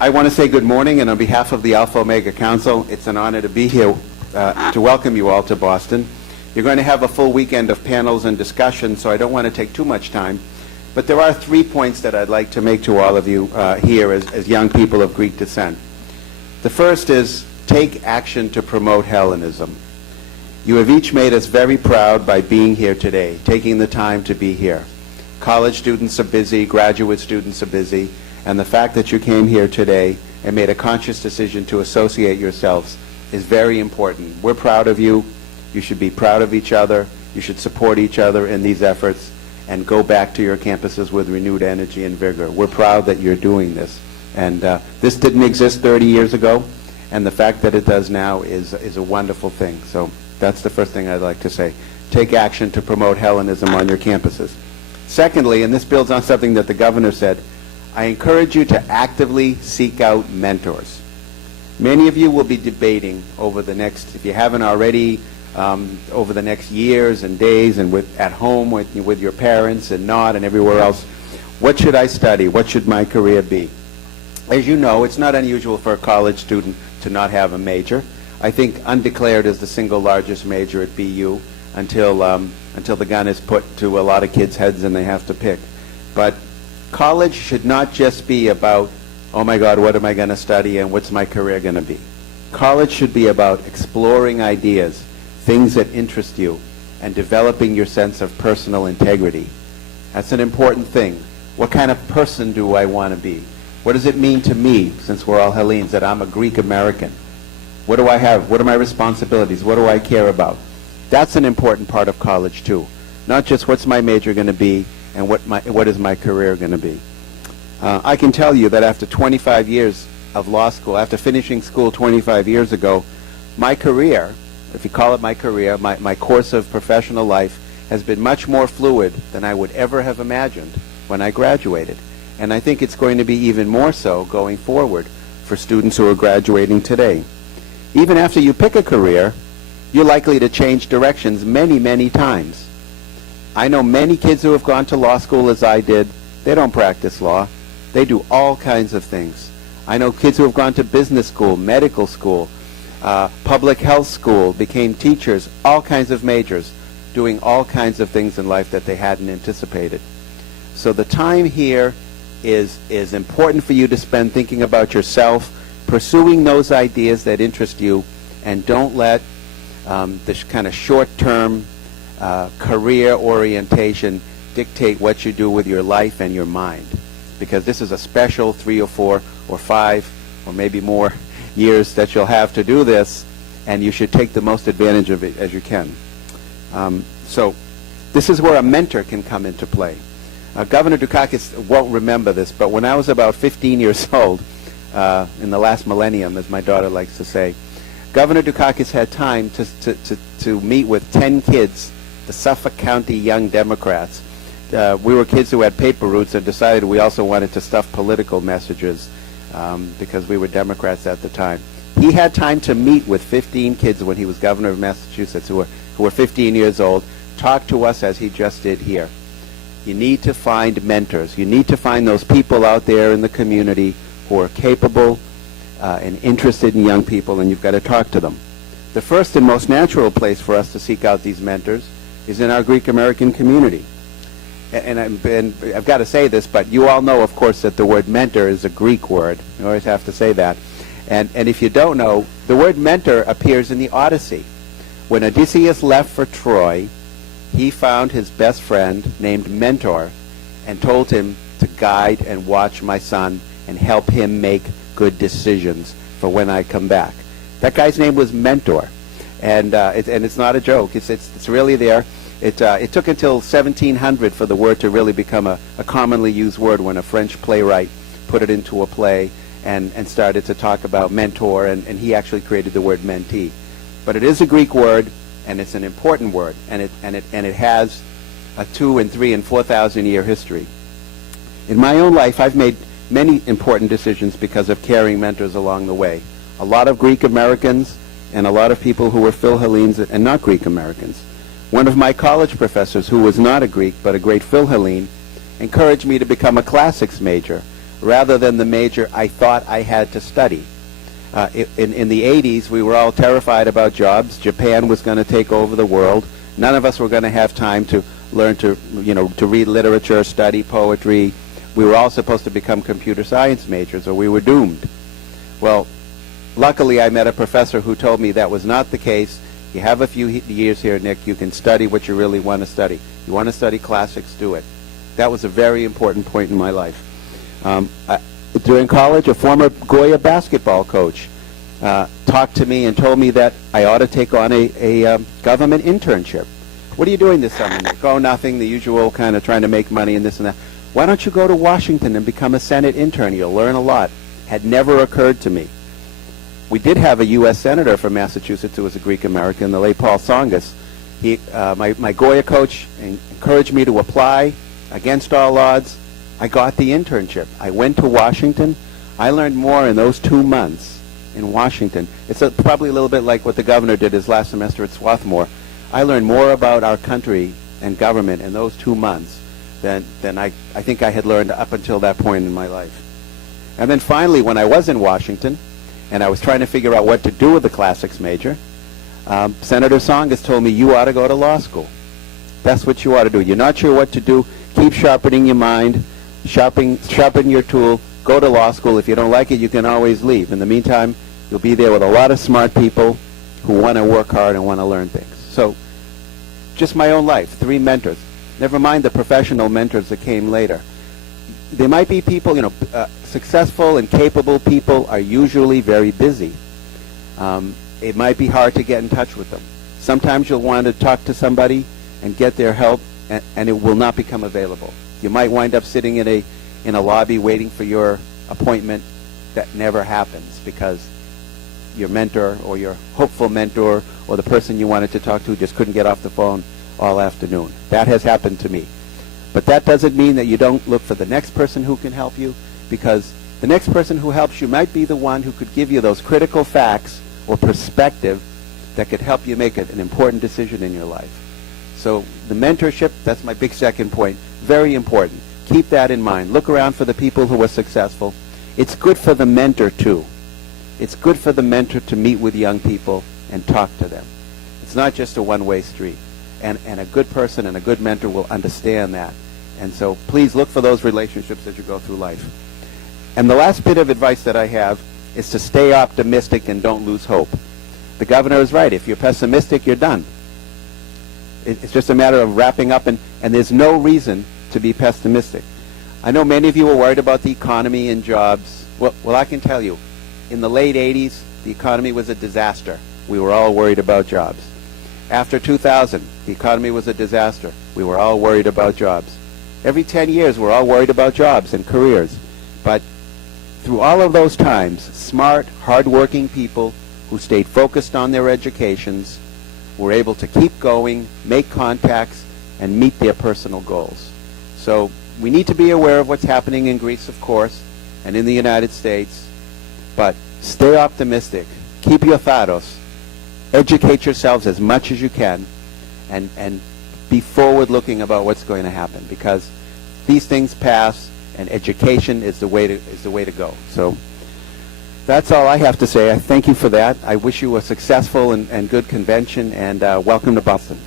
I want to say good morning, and on behalf of the Alpha Omega Council, it's an honor to be here to welcome you all to Boston. You're going to have a full weekend of panels and discussion, so I don't want to take too much time. But there are 3 points that I'd like to make to all of you here as young people of Greek descent. The first is take action to promote Hellenism. You have each made us very proud by being here today, taking the time to be here. College students are busy, graduate students are busy, and the fact that you came here today and made a conscious decision to associate yourselves is very important. We're proud of you. You should be proud of each other. You should support each other in these efforts and go back to your campuses with renewed energy and vigor. We're proud that you're doing this. And this didn't exist 30 years ago, and the fact that it does now is a wonderful thing. So that's the first thing I'd like to say. Take action to promote Hellenism on your campuses. Secondly, and this builds on something that the governor said, I encourage you to actively seek out mentors. Many of you will be debating over the next, if you haven't already, over the next years and days and at home with your parents and not and everywhere else, what should I study? What should my career be? As you know, it's not unusual for a college student to not have a major. I think undeclared is the single largest major at BU until the gun is put to a lot of kids' heads and they have to pick. But college should not just be about, oh my God, what am I going to study and what's my career going to be? College should be about exploring ideas, things that interest you, and developing your sense of personal integrity. That's an important thing. What kind of person do I want to be? What does it mean to me, since we're all Hellenes, that I'm a Greek American? What do I have? What are my responsibilities? What do I care about? That's an important part of college too. Not just what's my major going to be and what is my career going to be. I can tell you that after 25 years of law school, after finishing school 25 years ago, my career, if you call it my career, my course of professional life has been much more fluid than I would ever have imagined when I graduated. And I think it's going to be even more so going forward for students who are graduating today. Even after you pick a career, you're likely to change directions many, many times. I know many kids who have gone to law school as I did. They don't practice law. They do all kinds of things. I know kids who have gone to business school, medical school, public health school, became teachers, all kinds of majors, doing all kinds of things in life that they hadn't anticipated. So the time here is important for you to spend thinking about yourself, pursuing those ideas that interest you, and don't let this kind of short-term career orientation dictate what you do with your life and your mind. Because this is a special 3 or 4 or 5 or maybe more years that you'll have to do this, and you should take the most advantage of it as you can. So this is where a mentor can come into play. Governor Dukakis won't remember this, but when I was about 15 years old, in the last millennium, as my daughter likes to say, Governor Dukakis had time to meet with 10 kids, the Suffolk County Young Democrats. We were kids who had paper routes and decided we also wanted to stuff political messages because we were Democrats at the time. He had time to meet with 15 kids when he was governor of Massachusetts who were 15 years old, talk to us as he just did here. You need to find mentors. You need to find those people out there in the community who are capable and interested in young people, and you've got to talk to them. The first and most natural place for us to seek out these mentors is in our Greek American community. And I've got to say this, but you all know, of course, that the word mentor is a Greek word. You always have to say that. And if you don't know, the word mentor appears in the Odyssey. When Odysseus left for Troy, he found his best friend named Mentor and told him to guide and watch my son and help him make good decisions for when I come back. That guy's name was Mentor. And it's not a joke. It's really there. It took until 1700 for the word to really become a commonly used word when a French playwright put it into a play and started to talk about mentor, and he actually created the word mentee. But it is a Greek word, and it's an important word, and it has a 2,000 and 3,000 and 4,000 year history. In my own life, I've made many important decisions because of carrying mentors along the way. A lot of Greek Americans and a lot of people who were Phil-Hellenes and not Greek Americans. One of my college professors, who was not a Greek but a great Phil-Hellene, encouraged me to become a classics major, rather than the major I thought I had to study. In the 80s, we were all terrified about jobs. Japan was going to take over the world. None of us were going to have time to learn to read literature, study poetry. We were all supposed to become computer science majors, or we were doomed. Well, luckily, I met a professor who told me that was not the case. You have a few years here, Nick. You can study what you really want to study. You want to study classics, do it. That was a very important point in my life. During college, a former Goya basketball coach talked to me and told me that I ought to take on a government internship. What are you doing this summer, Nick? Oh, nothing, the usual kind of trying to make money and this and that. Why don't you go to Washington and become a Senate intern? You'll learn a lot. Had never occurred to me. We did have a U.S. Senator from Massachusetts who was a Greek American, the late Paul Tsongas. My Goya coach encouraged me to apply against all odds. I got the internship. I went to Washington. I learned more in those 2 months in Washington. It's probably a little bit like what the governor did his last semester at Swarthmore. I learned more about our country and government in those 2 months than I think I had learned up until that point in my life. And then finally, when I was in Washington, and I was trying to figure out what to do with the classics major, Senator Tsongas told me, you ought to go to law school. That's what you ought to do. You're not sure what to do, keep sharpening your mind, sharpen your tool, go to law school. If you don't like it, you can always leave. In the meantime, you'll be there with a lot of smart people who want to work hard and want to learn things. So, just my own life, 3 mentors. Never mind the professional mentors that came later. There might be people, successful and capable people are usually very busy. It might be hard to get in touch with them. Sometimes you'll want to talk to somebody and get their help, and it will not become available. You might wind up sitting in a lobby waiting for your appointment. That never happens because your mentor or your hopeful mentor or the person you wanted to talk to just couldn't get off the phone all afternoon. That has happened to me. But that doesn't mean that you don't look for the next person who can help you, because the next person who helps you might be the one who could give you those critical facts or perspective that could help you make an important decision in your life. So the mentorship, that's my big second point, very important. Keep that in mind. Look around for the people who are successful. It's good for the mentor, too. It's good for the mentor to meet with young people and talk to them. It's not just a one-way street. And a good person and a good mentor will understand that. And so please look for those relationships as you go through life. And the last bit of advice that I have is to stay optimistic and don't lose hope. The governor is right. If you're pessimistic, you're done. It's just a matter of wrapping up, and there's no reason to be pessimistic. I know many of you are worried about the economy and jobs. Well, I can tell you, in the late 80s, the economy was a disaster. We were all worried about jobs. After 2000, the economy was a disaster. We were all worried about jobs. Every 10 years, we're all worried about jobs and careers. But through all of those times, smart, hardworking people who stayed focused on their educations were able to keep going, make contacts, and meet their personal goals. So we need to be aware of what's happening in Greece, of course, and in the United States. But stay optimistic. Keep your tharos. Educate yourselves as much as you can, and be forward-looking about what's going to happen, because these things pass, and education is the way to go. So that's all I have to say. I thank you for that. I wish you a successful and good convention, and welcome to Boston.